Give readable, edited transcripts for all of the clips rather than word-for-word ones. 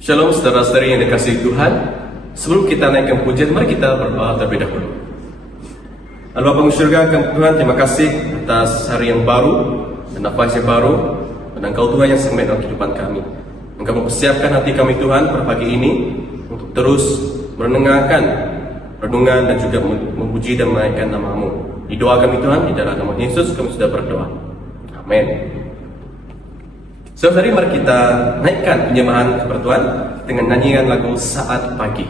Shalom saudara-saudari yang dikasihi Tuhan. Sebelum kita naikkan pujian, mari kita berdoa terlebih dahulu. Allah Bapa di surga, Tuhan, terima kasih atas hari yang baru dan nafas yang baru, dan Engkau Tuhan yang semenak dalam kehidupan kami. Engkau mempersiapkan hati kami Tuhan pada pagi ini untuk terus merenungkan renungan dan juga memuji dan menaikkan nama-Mu. Di doa kami Tuhan, di dalam nama Yesus kami sudah berdoa. Amin. Saudari, mari kita naikkan penyembahan kepada Tuhan dengan nyanyian lagu Saat Pagi.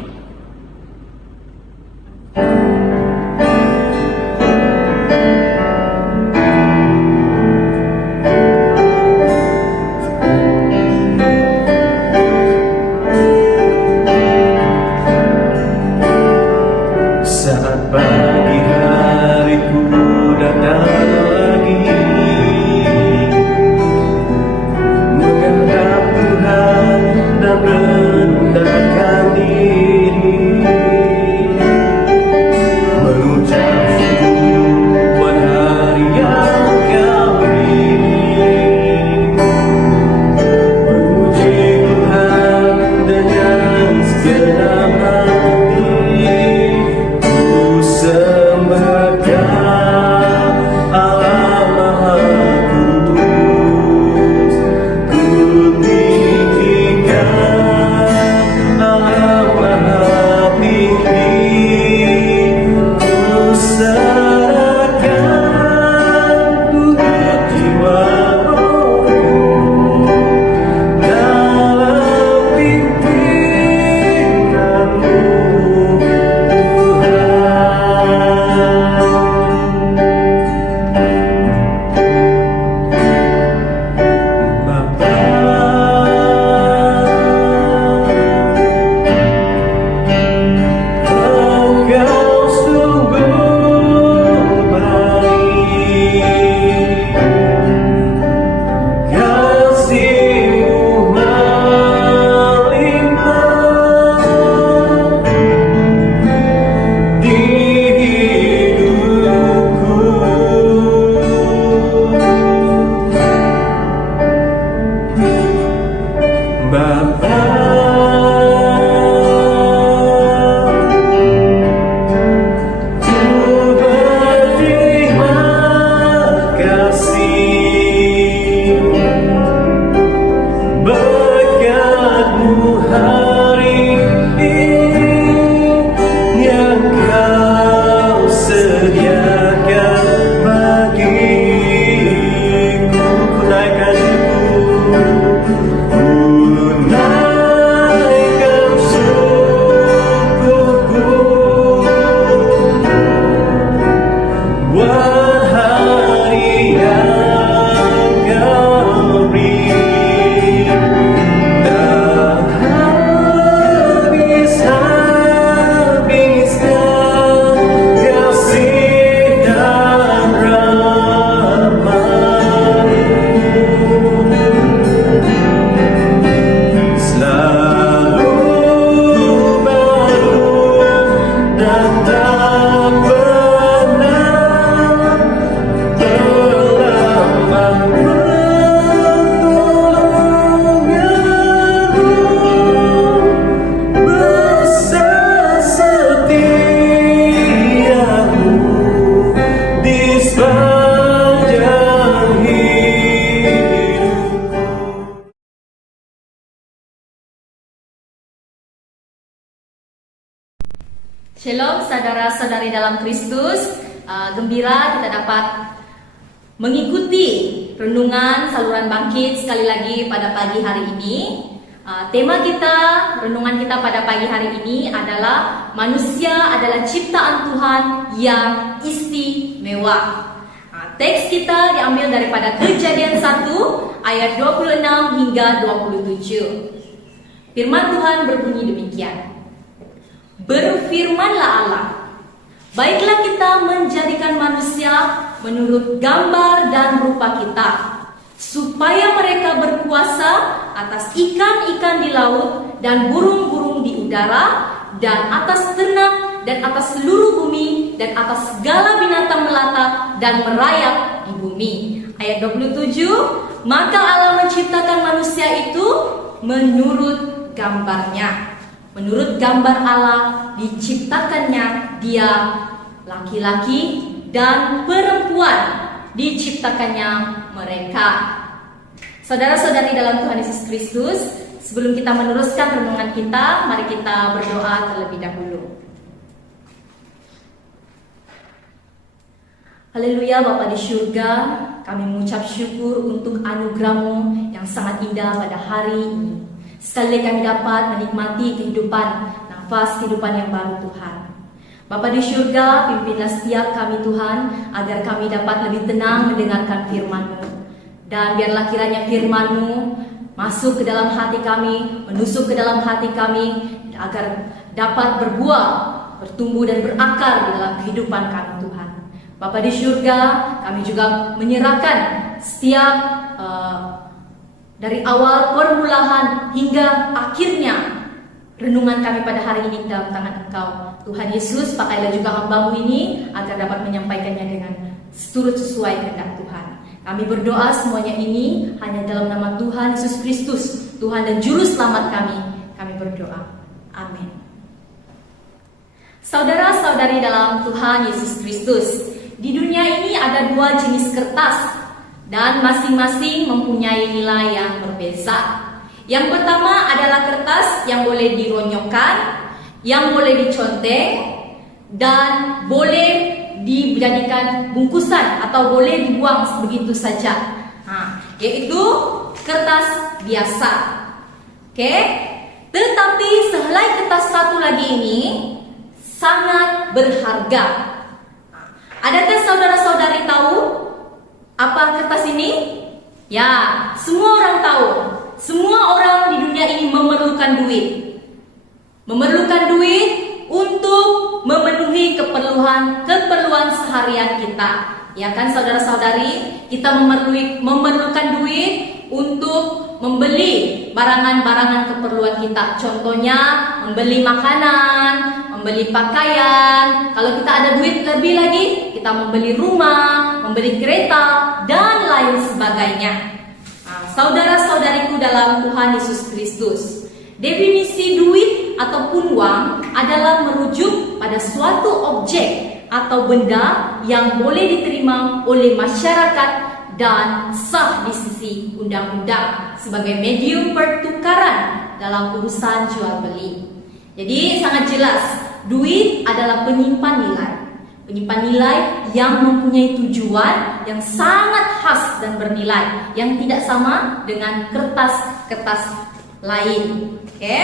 Saat pagi hariku datang lagi, menghadap Tuhan dan merendahkan diri, mengucap syukur buat hari yang Kau beri, memuji Tuhan dengan segenap hati, ku sembahkan Allah Maha Kudus, ku tinggikan Allah Maha Tinggi, ku serahkan tubuh jiwa rohku dalam pimpinan-Mu, Tuhan. Bapa, Engkau sungguh baik, kasih-Mu melimpah di hidupku. Bapa, ku berterima kasih berkat-Mu hari ini yang Kau sediakan bagiku. Ku naikkan syukur, ku naikkan syukurku buat hari yang Kau beri, tak habis-habiskan kasih dan rahmat-Mu, selalu baru dan tak pernah terlambat pertolongan-Mu, besar setia-Mu di sepanjang hidupku. Shalom saudara-saudari dalam Kristus. Gembira kita dapat mengikuti renungan saluran bangkit sekali lagi pada pagi hari ini. Tema kita, renungan kita pada pagi hari ini adalah manusia adalah ciptaan Tuhan yang istimewa. Teks kita diambil daripada Kejadian 1 ayat 26 hingga 27. Firman Tuhan berbunyi demikian. Berfirmanlah Allah, baiklah kita menjadikan manusia menurut gambar dan rupa kita, supaya mereka berkuasa atas ikan-ikan di laut dan burung-burung di udara, dan atas ternak, dan atas seluruh bumi, dan atas segala binatang melata dan merayap di bumi. Ayat 27, maka Allah menciptakan manusia itu menurut gambarnya. Menurut gambar Allah diciptakannya dia laki-laki dan perempuan, diciptakannya mereka. Saudara-saudari dalam Tuhan Yesus Kristus, sebelum kita meneruskan renungan kita, mari kita berdoa terlebih dahulu. Haleluya, Bapa di surga, kami mengucap syukur untuk anugerah-Mu yang sangat indah pada hari ini. Sekali lagi kami dapat menikmati kehidupan, nafas kehidupan yang baru Tuhan. Bapa di surga, pimpinlah setiap kami Tuhan, agar kami dapat lebih tenang mendengarkan firman-Mu. Dan biarlah kiranya firman-Mu masuk ke dalam hati kami, menusuk ke dalam hati kami, agar dapat berbuah, bertumbuh dan berakar di dalam kehidupan kami Tuhan. Bapa di surga, kami juga menyerahkan setiap dari awal permulaan hingga akhirnya renungan kami pada hari ini dalam tangan Engkau. Tuhan Yesus, pakailah juga hamba-Mu ini agar dapat menyampaikannya dengan seturut sesuai kehendak Tuhan. Kami berdoa semuanya ini hanya dalam nama Tuhan Yesus Kristus, Tuhan dan Juru Selamat kami. Kami berdoa. Amin. Saudara-saudari dalam Tuhan Yesus Kristus, di dunia ini ada dua jenis kertas dan masing-masing mempunyai nilai yang berbeza. Yang pertama adalah kertas yang boleh dironyokkan, yang boleh diconteng, dan boleh dijadikan bungkusan atau boleh dibuang begitu saja. Yaitu kertas biasa. Oke? Tetapi sehelai kertas satu lagi ini sangat berharga. Adakah saudara-saudari tahu apa kertas ini? Ya, semua orang tahu. Semua orang di dunia ini memerlukan duit. Memerlukan duit untuk memenuhi keperluan seharian kita. Ya kan saudara-saudari, kita memerlukan duit untuk membeli barangan-barangan keperluan kita. Contohnya membeli makanan, membeli pakaian. Kalau kita ada duit lebih lagi, kita membeli rumah, membeli kereta, dan lain sebagainya. Saudara-saudariku dalam Tuhan Yesus Kristus, definisi duit ataupun uang adalah merujuk pada suatu objek atau benda yang boleh diterima oleh masyarakat dan sah di sisi undang-undang sebagai medium pertukaran dalam urusan jual beli. Jadi sangat jelas, duit adalah penyimpan nilai. Penyimpan nilai yang mempunyai tujuan yang sangat khas dan bernilai, yang tidak sama dengan kertas-kertas lain. Oke?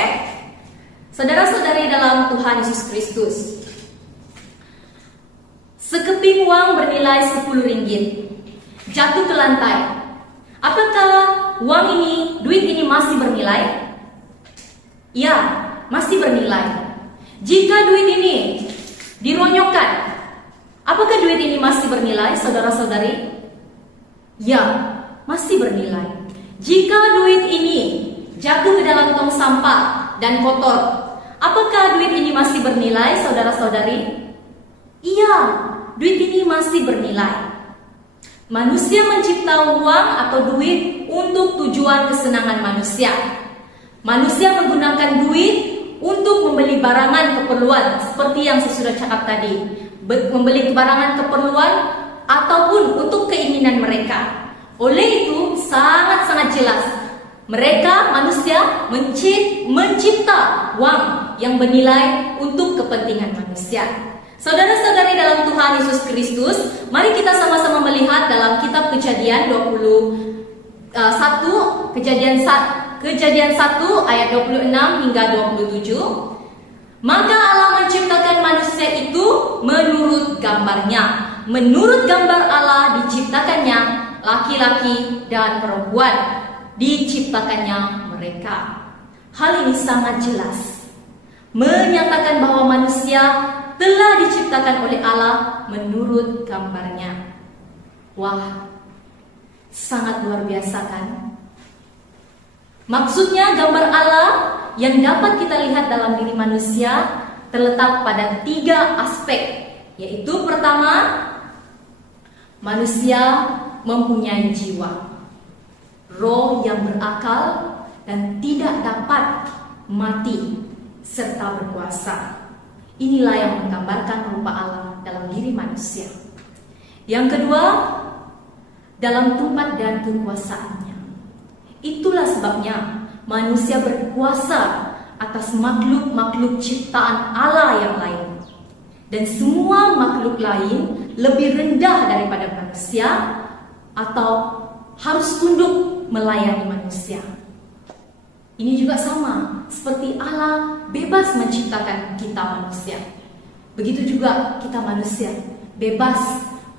Saudara-saudari dalam Tuhan Yesus Kristus, sekeping uang bernilai 10 ringgit jatuh ke lantai. Apakah uang ini, duit ini masih bernilai? Ya, masih bernilai. Jika duit ini dironyokkan, apakah duit ini masih bernilai, saudara-saudari? Ya, masih bernilai. Jika duit ini jatuh ke dalam tong sampah dan kotor, apakah duit ini masih bernilai, saudara-saudari? Iya, duit ini masih bernilai. Manusia mencipta uang atau duit untuk tujuan kesenangan manusia. Manusia menggunakan duit untuk membeli barangan keperluan, seperti yang saya sudah cakap tadi. Membeli barangan keperluan ataupun untuk keinginan mereka. Oleh itu sangat-sangat jelas, mereka manusia mencipta uang yang bernilai untuk kepentingan manusia. Saudara-saudari dalam Tuhan Yesus Kristus, mari kita sama-sama melihat dalam kitab Kejadian 21, Kejadian 1 ayat 26 hingga 27. Maka Allah menciptakan manusia itu menurut gambarnya. Menurut gambar Allah diciptakannya laki-laki dan perempuan, diciptakannya mereka. Hal ini sangat jelas menyatakan bahwa manusia telah diciptakan oleh Allah menurut gambarnya. Wah, sangat luar biasa kan? Maksudnya gambar Allah yang dapat kita lihat dalam diri manusia terletak pada 3 aspek, yaitu pertama, manusia mempunyai jiwa, roh yang berakal dan tidak dapat mati, serta berkuasa. Inilah yang menggambarkan rupa Allah dalam diri manusia. Yang kedua, dalam tempat dan kekuasaannya. Itulah sebabnya manusia berkuasa atas makhluk-makhluk ciptaan Allah yang lain. Dan semua makhluk lain lebih rendah daripada manusia atau harus tunduk melayani manusia. Ini juga sama seperti Allah bebas menciptakan kita manusia. Begitu juga kita manusia bebas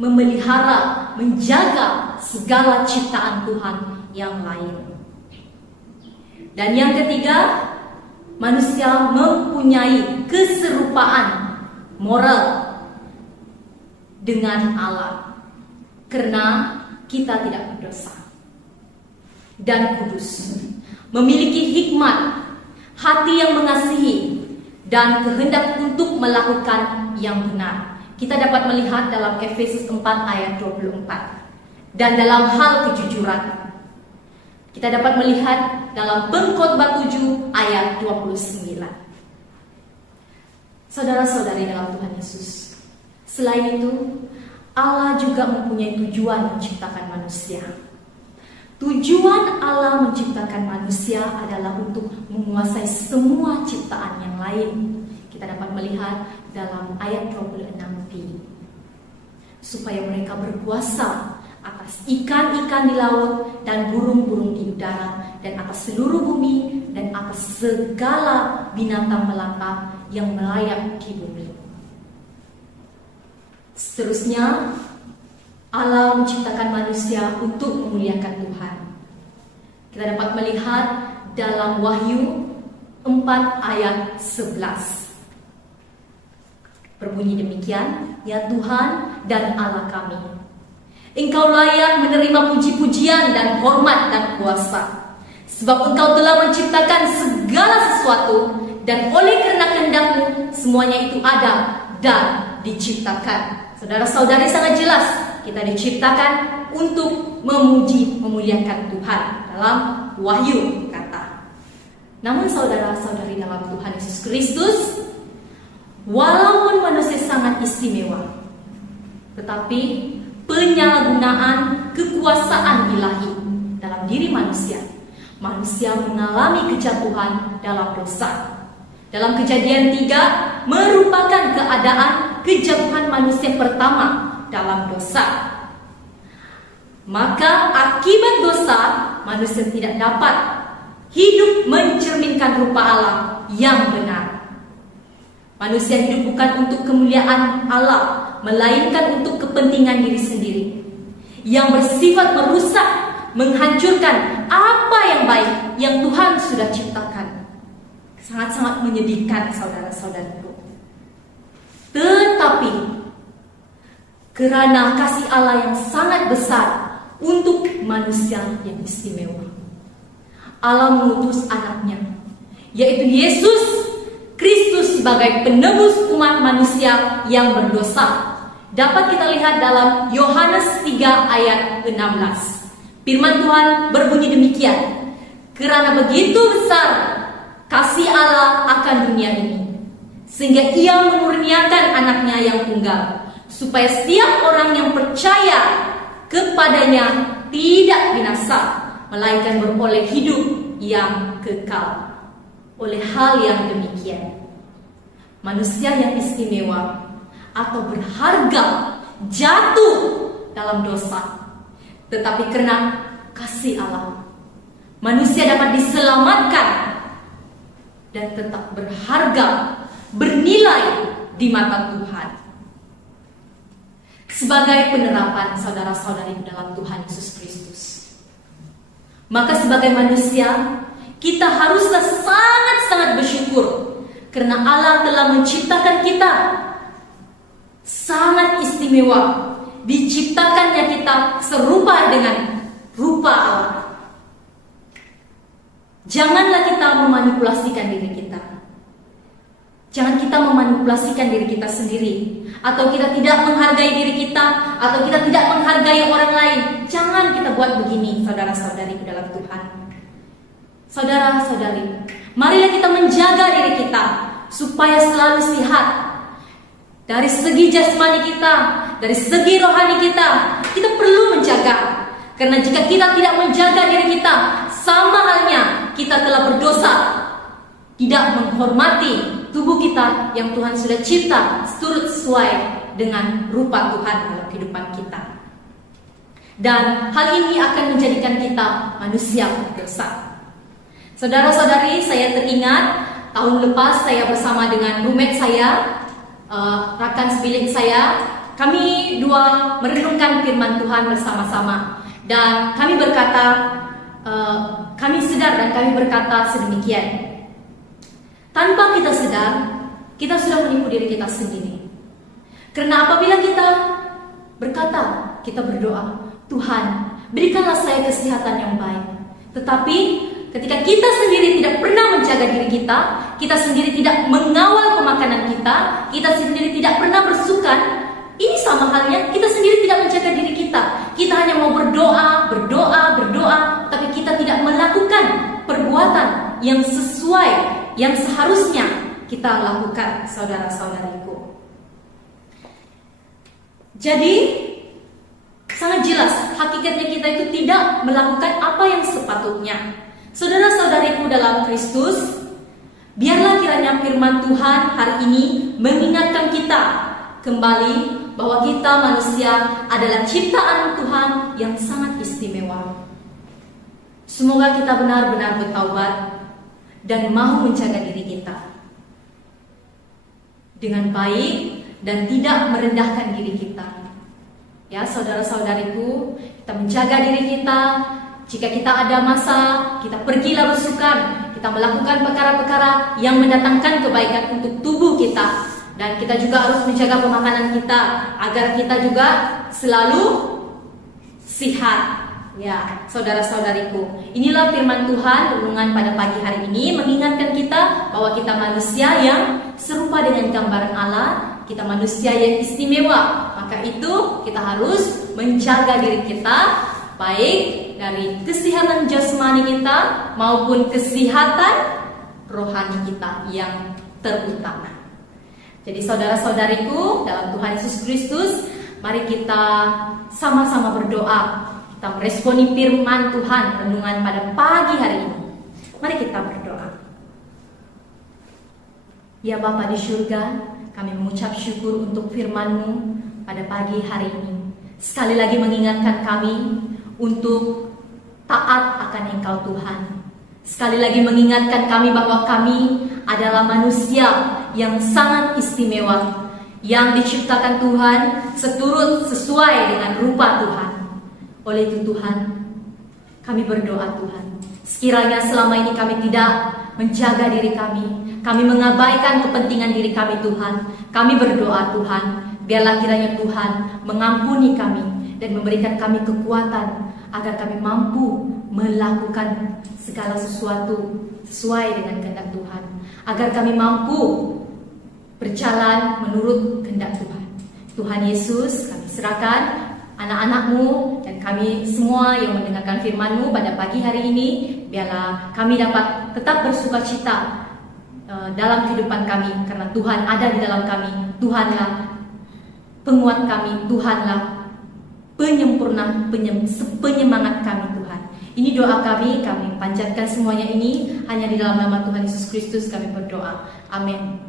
memelihara, menjaga segala ciptaan Tuhan yang lain. Dan yang ketiga, manusia mempunyai keserupaan moral dengan Allah karena kita tidak berdosa dan kudus, memiliki hikmat, hati yang mengasihi, dan kehendak untuk melakukan yang benar. Kita dapat melihat dalam Efesus 4 ayat 24. Dan dalam hal kejujuran, kita dapat melihat dalam Pengkhotbah 7 ayat 29. Saudara-saudari dalam Tuhan Yesus, selain itu, Allah juga mempunyai tujuan menciptakan manusia. Tujuan Allah menciptakan manusia adalah untuk menguasai semua ciptaan yang lain. Kita dapat melihat dalam ayat 26b. Supaya mereka berkuasa atas ikan-ikan di laut dan burung-burung di udara, dan atas seluruh bumi, dan atas segala binatang melata yang melayap di bumi. Seterusnya, Allah menciptakan manusia untuk memuliakan Tuhan. Kita dapat melihat dalam Wahyu 4 ayat 11. Berbunyi demikian, ya Tuhan dan Allah kami, Engkau layak menerima puji-pujian dan hormat dan kuasa, sebab Engkau telah menciptakan segala sesuatu, dan oleh karena kehendak-Mu semuanya itu ada dan diciptakan. Saudara-saudari, sangat jelas kita diciptakan untuk memuji, memuliakan Tuhan dalam Wahyu kata. Namun saudara-saudari dalam Tuhan Yesus Kristus, walaupun manusia sangat istimewa, tetapi penyalahgunaan kekuasaan ilahi dalam diri manusia, manusia mengalami kejatuhan dalam dosa. Dalam Kejadian 3 merupakan keadaan kejatuhan manusia pertama dalam dosa. Maka akibat dosa, manusia tidak dapat hidup mencerminkan rupa Allah yang benar. Manusia hidup bukan untuk kemuliaan Allah, melainkan untuk kepentingan diri sendiri, yang bersifat merusak, menghancurkan apa yang baik yang Tuhan sudah ciptakan. Sangat-sangat menyedihkan, saudara-saudariku. Tetapi karena kasih Allah yang sangat besar untuk manusia yang istimewa, Allah mengutus anaknya, yaitu Yesus Kristus, sebagai penebus umat manusia yang berdosa. Dapat kita lihat dalam Yohanes 3 ayat 16. Firman Tuhan berbunyi demikian, karena begitu besar kasih Allah akan dunia ini, sehingga Ia menuruniakan anaknya yang tunggal, supaya setiap orang yang percaya kepadanya tidak binasa, melainkan beroleh hidup yang kekal. Oleh hal yang demikian, manusia yang istimewa atau berharga jatuh dalam dosa, tetapi karena kasih Allah, manusia dapat diselamatkan dan tetap berharga, bernilai di mata Tuhan. Sebagai penerapan saudara-saudari dalam Tuhan Yesus Kristus, maka sebagai manusia kita haruslah sangat-sangat bersyukur karena Allah telah menciptakan kita sangat istimewa. Diciptakannya kita serupa dengan rupa Allah. Janganlah kita memanipulasikan diri kita. Jangan kita memanipulasikan diri kita sendiri, atau kita tidak menghargai diri kita, atau kita tidak menghargai orang lain. Jangan kita buat begini, saudara-saudari dalam Tuhan. Saudara-saudari, Marilah kita menjaga diri kita supaya selalu sehat. Dari segi jasmani kita, dari segi rohani kita perlu menjaga. Karena jika kita tidak menjaga diri kita, sama halnya kita telah berdosa, tidak menghormati tubuh kita yang Tuhan sudah cipta turut sesuai dengan rupa Tuhan dalam kehidupan kita. Dan hal ini akan menjadikan kita manusia berdosa. Saudara-saudari, saya teringat tahun lepas saya bersama dengan roommate saya, rakan sebilik saya, kami dua merenungkan firman Tuhan bersama-sama. Dan kami berkata, kami sedar dan kami berkata sedemikian. Tanpa kita sedar, kita sudah menipu diri kita sendiri. Karena apabila kita berkata, kita berdoa, Tuhan, berikanlah saya kesehatan yang baik. Tetapi ketika kita sendiri tidak pernah menjaga diri kita sendiri tidak mengawal pemakanan kita sendiri tidak pernah bersukan, ini sama halnya kita sendiri tidak menjaga diri kita. Kita hanya mau berdoa, tapi kita tidak melakukan perbuatan yang sesuai, yang seharusnya kita lakukan, saudara-saudariku. Jadi sangat jelas hakikatnya kita itu tidak melakukan apa yang sepatutnya. Saudara-saudariku dalam Kristus, biarlah kiranya firman Tuhan hari ini mengingatkan kita kembali bahwa kita manusia adalah ciptaan Tuhan yang sangat istimewa. Semoga kita benar-benar bertaubat dan mau menjaga diri kita dengan baik dan tidak merendahkan diri kita. Ya, saudara-saudariku, kita menjaga diri kita. Jika kita ada masa, kita pergilah bersukan, kita melakukan perkara-perkara yang mendatangkan kebaikan untuk tubuh kita. Dan kita juga harus menjaga pemakanan kita agar kita juga selalu sehat. Ya, saudara-saudariku, inilah firman Tuhan renungan pada pagi hari ini mengingatkan kita bahwa kita manusia yang serupa dengan gambaran Allah, kita manusia yang istimewa. Maka itu kita harus menjaga diri kita, baik dari kesehatan jasmani kita maupun kesehatan rohani kita yang terutama. Jadi saudara-saudariku dalam Tuhan Yesus Kristus, mari kita sama-sama berdoa. Kita meresponi firman Tuhan renungan pada pagi hari ini. Mari kita berdoa. Ya Bapa di surga, kami mengucap syukur untuk firman-Mu pada pagi hari ini. Sekali lagi mengingatkan kami untuk taat akan Engkau Tuhan. Sekali lagi mengingatkan kami bahwa kami adalah manusia yang sangat istimewa, yang diciptakan Tuhan sesuai dengan rupa Tuhan. Oleh itu Tuhan, kami berdoa Tuhan, sekiranya selama ini kami tidak menjaga diri kami mengabaikan kepentingan diri kami Tuhan, kami berdoa Tuhan, biarlah kiranya Tuhan mengampuni kami dan memberikan kami kekuatan agar kami mampu melakukan segala sesuatu sesuai dengan kehendak Tuhan, agar kami mampu berjalan menurut kehendak Tuhan. Tuhan Yesus, kami serahkan anak-anak-Mu dan kami semua yang mendengarkan firman-Mu pada pagi hari ini, biarlah kami dapat tetap bersuka cita dalam kehidupan kami, karena Tuhan ada di dalam kami. Tuhanlah penguat kami, Tuhanlah penyempurna, penyemangat kami Tuhan. Ini doa kami panjatkan semuanya ini hanya di dalam nama Tuhan Yesus Kristus kami berdoa. Amin.